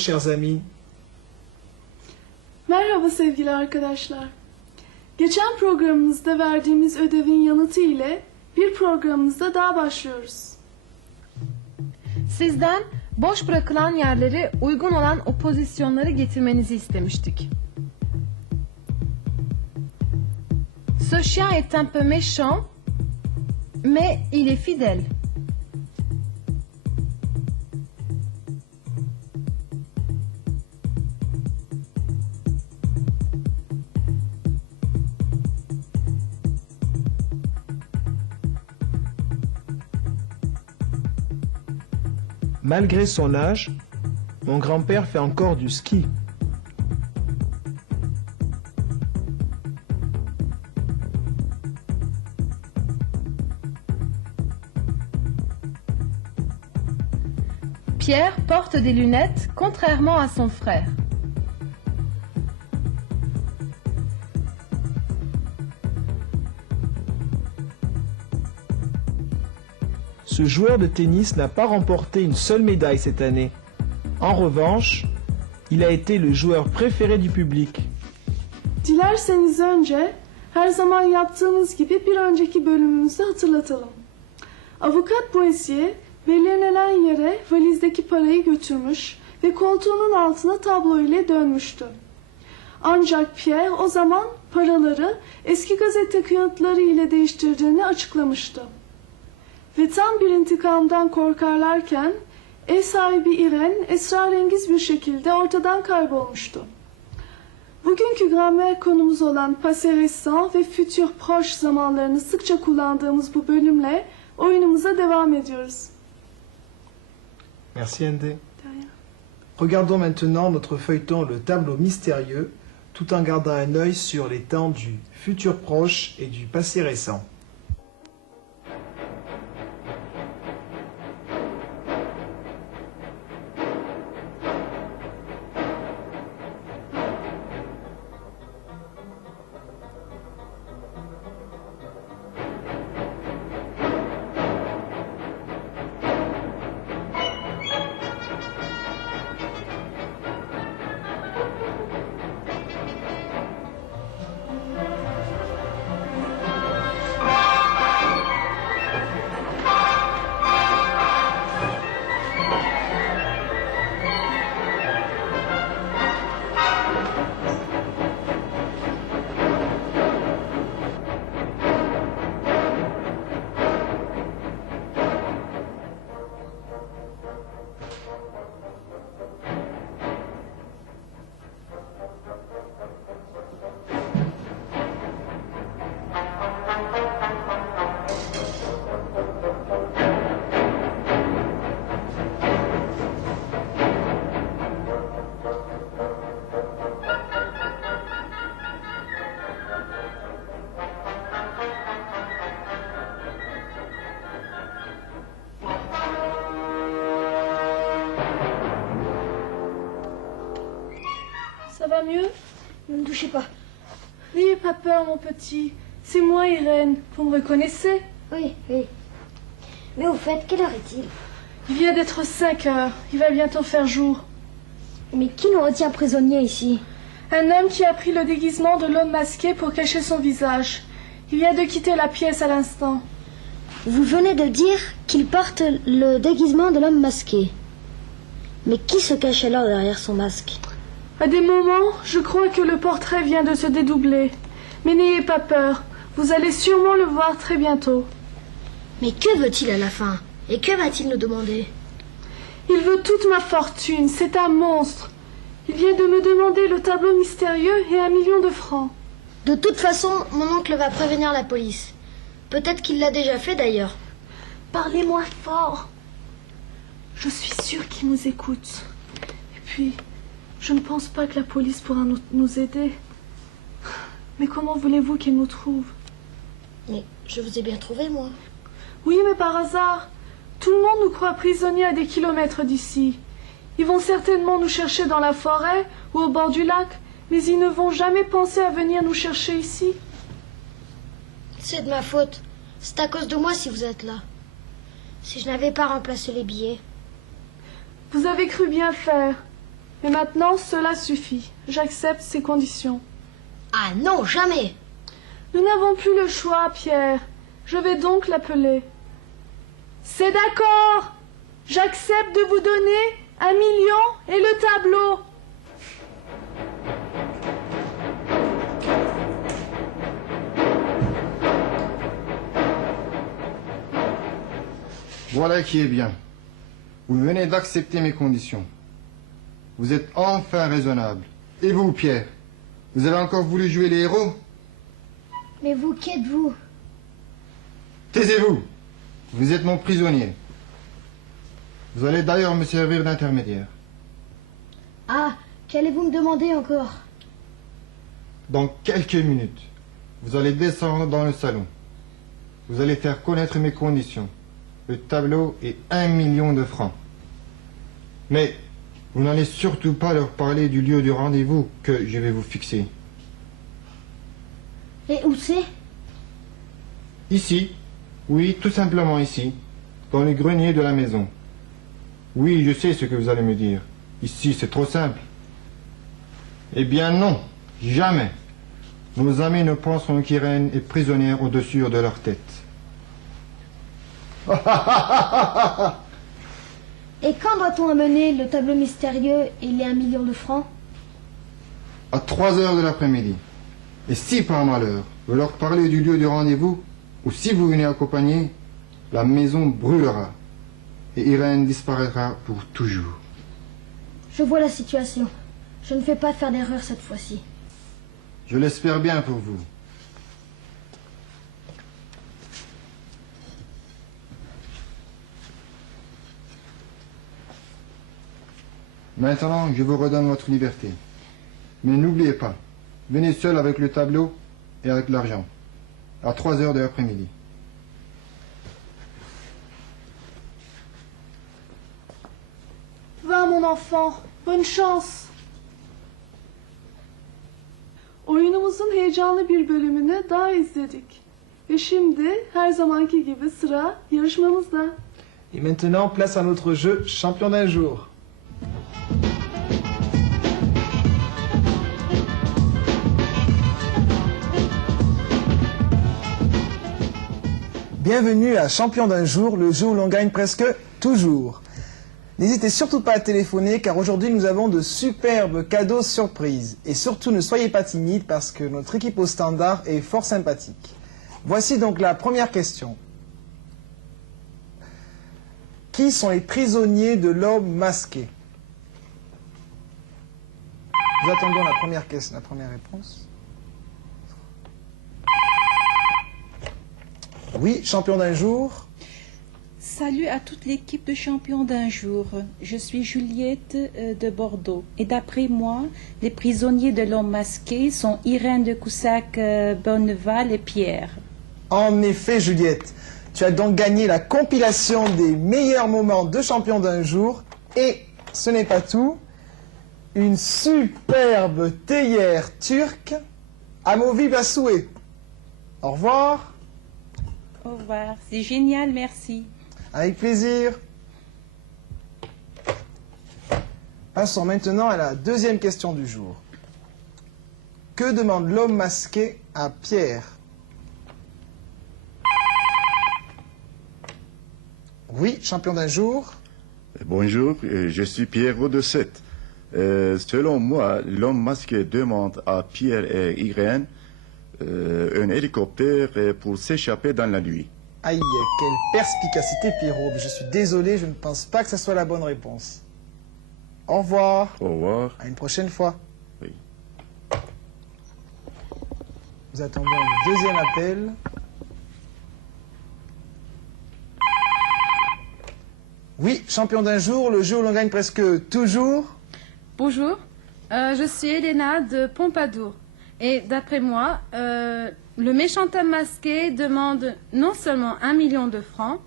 chers amis. Merhaba sevgili arkadaşlar. Geçen programımızda verdiğimiz ödevin yanıtı ile bir programımızda daha başlıyoruz. Sizden boş bırakılan yerlere uygun olan o pozisyonları getirmenizi istemiştik. Ce chien est un peu méchant, mais il est fidèle. Malgré son âge, mon grand-père fait encore du ski. Pierre porte des lunettes, contrairement à son frère. Ce joueur de tennis n'a pas remporté une seule médaille cette année. En revanche, il a été le joueur préféré du public. Dilerseniz önce her zaman yaptığımız gibi bir önceki bölümümüzü hatırlatalım. Avukat Boissier belirlenen yere valizdeki parayı götürmüş ve koltuğunun altına tablo ile dönmüştü. Ancak Pierre o zaman paraları eski gazete kağıtları ile değiştirdiğini açıklamıştı. Ve tam bir intikamdan korkarlarken ev sahibi Irene esrarengiz bir şekilde ortadan kaybolmuştu. Bugünkü gramer konumuz olan passé récent ve futur proche zamanlarını sıkça kullandığımız bu bölümle oyunumuza devam ediyoruz. Merci Ende. Regardons maintenant notre feuilleton Le Tableau Mystérieux, tout en gardant un œil sur les temps du futur proche et du passé récent. Ça va mieux? Ne me touchez pas. N'ayez pas peur, mon petit. C'est moi, Irène. Vous me reconnaissez? Oui, oui. Mais au fait, quelle heure est-il? Il vient d'être 5 heures. Il va bientôt faire jour. Mais qui nous retient prisonniers ici? Un homme qui a pris le déguisement de l'homme masqué pour cacher son visage. Il vient de quitter la pièce à l'instant. Vous venez de dire qu'il porte le déguisement de l'homme masqué. Mais qui se cache alors derrière son masque? À des moments, je crois que le portrait vient de se dédoubler. Mais n'ayez pas peur. Vous allez sûrement le voir très bientôt. Mais que veut-il à la fin? Et que va-t-il nous demander? Il veut toute ma fortune. C'est un monstre. Il vient de me demander le tableau mystérieux et 1 million de francs. De toute façon, mon oncle va prévenir la police. Peut-être qu'il l'a déjà fait d'ailleurs. Parlez-moi fort. Je suis sûre qu'il nous écoute. Et puis, je ne pense pas que la police pourra nous aider. Mais comment voulez-vous qu'il nous trouve? Mais je vous ai bien trouvé, moi. Oui, mais par hasard. Tout le monde nous croit prisonniers à des kilomètres d'ici. Ils vont certainement nous chercher dans la forêt ou au bord du lac, mais ils ne vont jamais penser à venir nous chercher ici. C'est de ma faute. C'est à cause de moi si vous êtes là. Si je n'avais pas remplacé les billets. Vous avez cru bien faire. Mais maintenant, cela suffit. J'accepte ces conditions. Ah non, jamais. Nous n'avons plus le choix, Pierre. Je vais donc l'appeler. C'est d'accord. J'accepte de vous donner 1 million et le tableau. Voilà qui est bien. Vous venez d'accepter mes conditions. Vous êtes enfin raisonnable. Et vous, Pierre, vous avez encore voulu jouer les héros? Mais vous, qui êtes-vous? Taisez-vous. Vous êtes mon prisonnier. Vous allez d'ailleurs me servir d'intermédiaire. Ah, qu'allez-vous me demander encore? Dans quelques minutes, vous allez descendre dans le salon. Vous allez faire connaître mes conditions. Le tableau est 1 million de francs. Mais vous n'allez surtout pas leur parler du lieu du rendez-vous que je vais vous fixer. Et où c'est? Ici. Oui, tout simplement ici. Dans le grenier de la maison. Oui, je sais ce que vous allez me dire. Ici, c'est trop simple. Eh bien non, jamais. Nos amis ne penseront qu'Irène est prisonnière au-dessus de leur tête. Et quand doit-on amener le tableau mystérieux et les 1 million de francs? À 3 heures de l'après-midi. Et si par malheur, vous leur parlez du lieu du rendez-vous, ou si vous venez accompagner, la maison brûlera. Et Irène disparaîtra pour toujours. Je vois la situation. Je ne fais pas faire d'erreur cette fois-ci. Je l'espère bien pour vous. Maintenant, je vous redonne votre liberté. Mais n'oubliez pas, venez seul avec le tableau et avec l'argent. À 3 heures de l'après-midi. Va, mon enfant. Bonne chance. Oyunumuzun heyecanlı bir bölümünü daha izledik. Ve şimdi her zamanki gibi sıra yarışmamızda. Et maintenant, place à notre jeu champion d'un jour. Bienvenue à Champion d'un jour, le jeu où l'on gagne presque toujours. N'hésitez surtout pas à téléphoner car aujourd'hui nous avons de superbes cadeaux surprises. Et surtout ne soyez pas timides parce que notre équipe au standard est fort sympathique. Voici donc la première question. Qui sont les prisonniers de l'homme masqué? Nous attendons la première réponse. Oui, champion d'un jour. Salut à toute l'équipe de Champions d'un jour. Je suis Juliette de Bordeaux. Et d'après moi, les prisonniers de l'homme masqué sont Irène de Coussac, Bonneval et Pierre. En effet, Juliette, tu as donc gagné la compilation des meilleurs moments de champion d'un jour. Et ce n'est pas tout, une superbe théière turque amovible à souhait. Au revoir. Au revoir. C'est génial, merci. Avec plaisir. Passons maintenant à la deuxième question du jour. Que demande l'homme masqué à Pierre? Oui, champion d'un jour. Bonjour, je suis Pierrot de Sète. Selon moi, l'homme masqué demande à Pierre et Irène un hélicoptère pour s'échapper dans la nuit. Aïe, quelle perspicacité, Pierrot. Mais je suis désolé, je ne pense pas que ce soit la bonne réponse. Au revoir. Au revoir. À une prochaine fois. Oui. Nous attendons le deuxième appel. Oui, champion d'un jour, le jeu où l'on gagne presque toujours. Bonjour, je suis Elena de Pompadour. Et d'après moi, le méchant homme masqué demande non seulement 1 million de francs,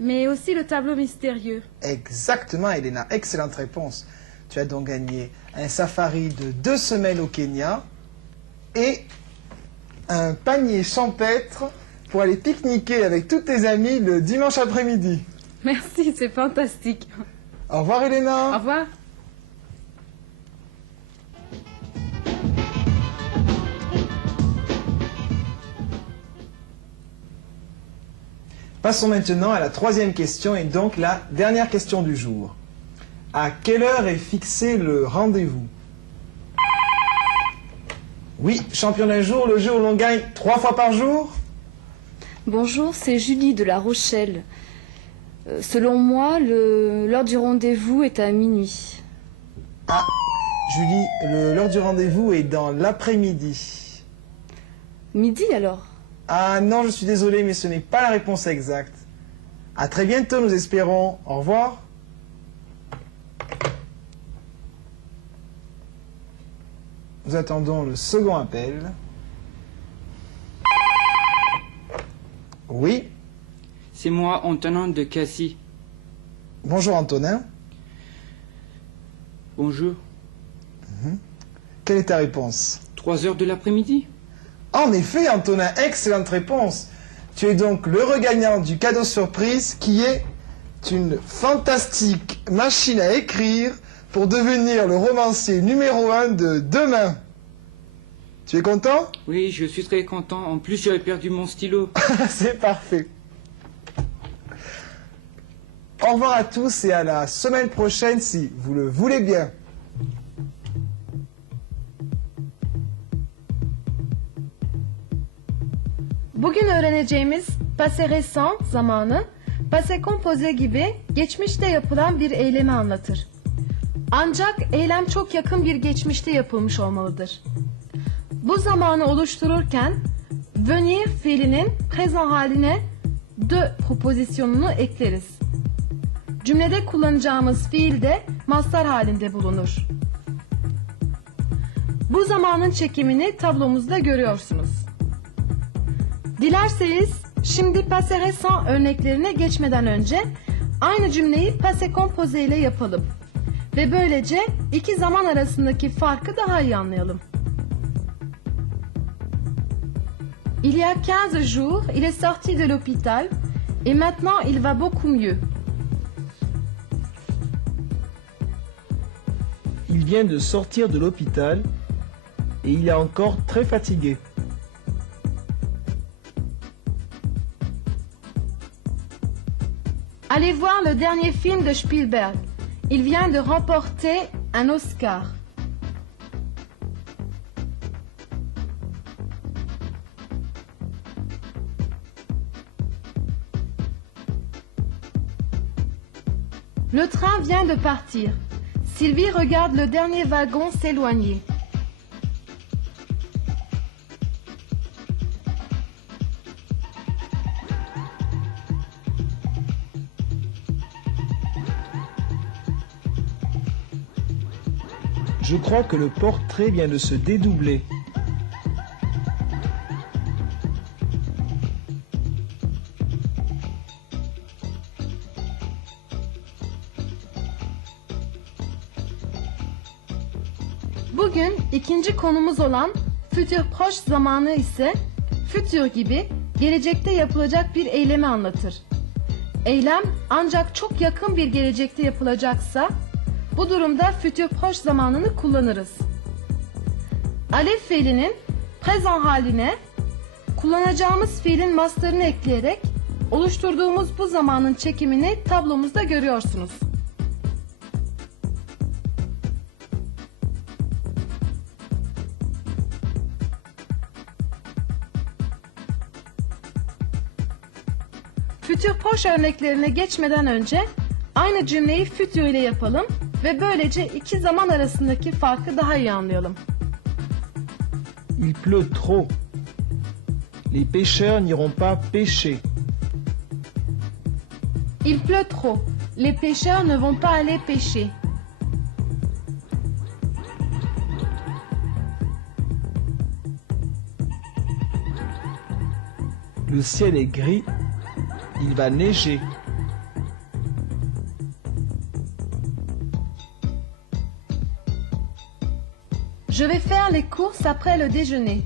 mais aussi le tableau mystérieux. Exactement, Elena, excellente réponse. Tu as donc gagné un safari de 2 semaines au Kenya et un panier champêtre pour aller pique-niquer avec tous tes amis le dimanche après-midi. Merci, c'est fantastique. Au revoir, Elena. Au revoir. Passons maintenant à la troisième question et donc la dernière question du jour. À quelle heure est fixé le rendez-vous? Oui, champion d'un jour, le jeu où l'on gagne 3 fois par jour. Bonjour, c'est Julie de La Rochelle. Selon moi, l'heure du rendez-vous est à minuit. Ah, Julie, l'heure du rendez-vous est dans l'après-midi. Midi alors? Ah non, je suis désolé, mais ce n'est pas la réponse exacte. À très bientôt, nous espérons. Au revoir. Nous attendons le second appel. Oui. C'est moi, Antonin de Cassis. Bonjour Antonin. Bonjour. Quelle est ta réponse? 3 heures de l'après-midi? En effet, Antonin, excellente réponse. Tu es donc le regagnant du cadeau surprise qui est une fantastique machine à écrire pour devenir le romancier numéro 1 de demain. Tu es content? Oui, je suis très content. En plus, j'avais perdu mon stylo. C'est parfait. Au revoir à tous et à la semaine prochaine si vous le voulez bien. Bugün öğreneceğimiz passé récent zamanı, passé composé gibi geçmişte yapılan bir eylemi anlatır. Ancak eylem çok yakın bir geçmişte yapılmış olmalıdır. Bu zamanı oluştururken venir fiilinin présent haline de propozisyonunu ekleriz. Cümlede kullanacağımız fiil de mastar halinde bulunur. Bu zamanın çekimini tablomuzda görüyorsunuz. Dilerseniz şimdi passé récent örneklerine geçmeden önce aynı cümleyi passé composé ile yapalım. Ve böylece iki zaman arasındaki farkı daha iyi anlayalım. Il y a 15 jours, il est sorti de l'hôpital et maintenant il va beaucoup mieux. Il vient de sortir de l'hôpital et il est encore très fatigué. Allez voir le dernier film de Spielberg. Il vient de remporter un Oscar. Le train vient de partir. Sylvie regarde le dernier wagon s'éloigner. Je crois que le portrait vient de se dédoubler. Bugün ikinci konumuz olan futur proche zamanı ise futur gibi gelecekte yapılacak bir eylemi anlatır. Eylem ancak çok yakın bir gelecekte yapılacaksa bu durumda futur proche zamanını kullanırız. Alef fiilinin présent haline kullanacağımız fiilin mastarını ekleyerek oluşturduğumuz bu zamanın çekimini tablomuzda görüyorsunuz. Futur proche örneklerine geçmeden önce aynı cümleyi futur ile yapalım ve böylece iki zaman arasındaki farkı daha iyi anlayalım. Il pleut trop. Les pêcheurs n'iront pas pêcher. Il pleut trop. Les pêcheurs ne vont pas aller pêcher. Le ciel est gris. Il va neiger. Je vais faire les courses après le déjeuner.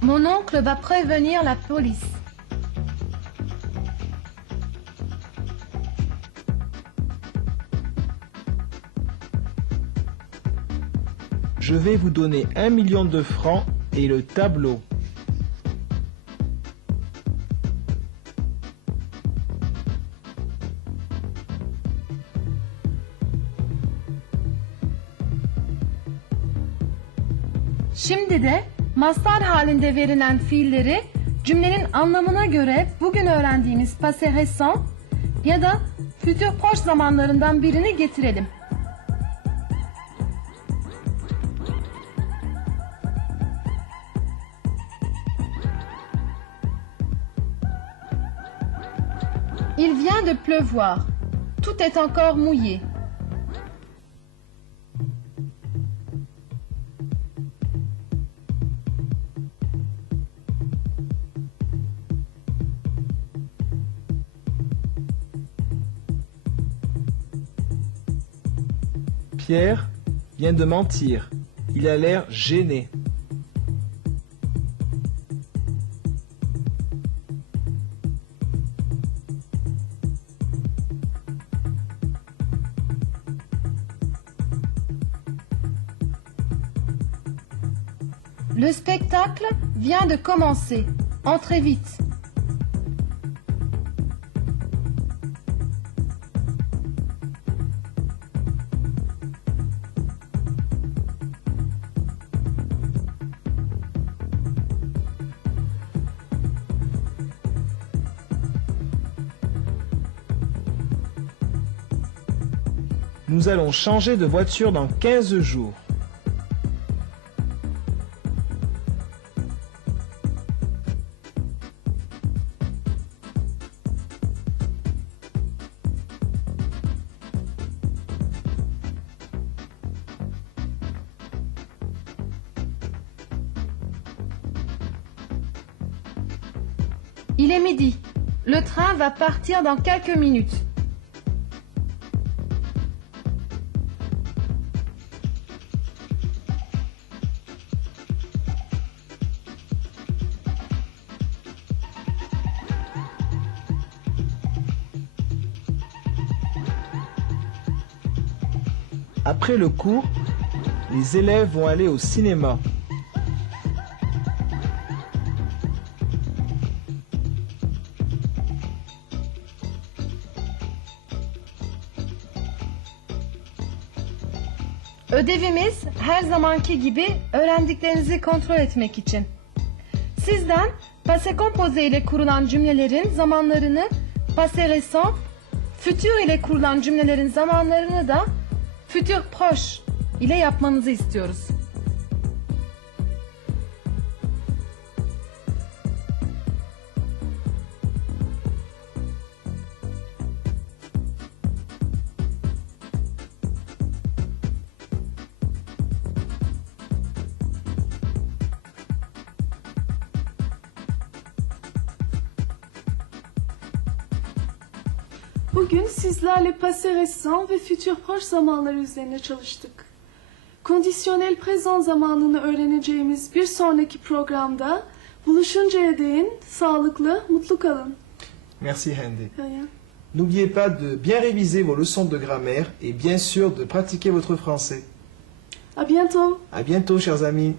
Mon oncle va prévenir la police. Je vais vous donner 1 million de francs et le tableau. Şimdi de mastar halinde verilen fiilleri cümlenin anlamına göre bugün öğrendiğimiz passé récent ya da futur proche zamanlarından birini getirelim. Il vient de pleuvoir. Tout est encore mouillé. Pierre vient de mentir. Il a l'air gêné. Le spectacle vient de commencer. Entrez vite. Nous allons changer de voiture dans 15 jours. Il est midi. Le train va partir dans quelques minutes. Après le cours, les élèves vont aller au cinéma. Ödevimiz her zamanki gibi öğrendiklerinizi kontrol etmek için. Sizden passé composé ile kurulan cümlelerin zamanlarını passé récent, futur ile kurulan cümlelerin zamanlarını da futur proche ile yapmanızı istiyoruz. Bugün sizlerle passé récent ve futur proche zamanları üzerine çalıştık. Kondisyonel présent zamanını öğreneceğimiz bir sonraki programda buluşuncaya değin sağlıklı, mutlu kalın. Merci Hendy. Rien. N'oubliez pas de bien réviser vos leçons de grammaire et bien sûr de pratiquer votre français. À bientôt. À bientôt chers amis.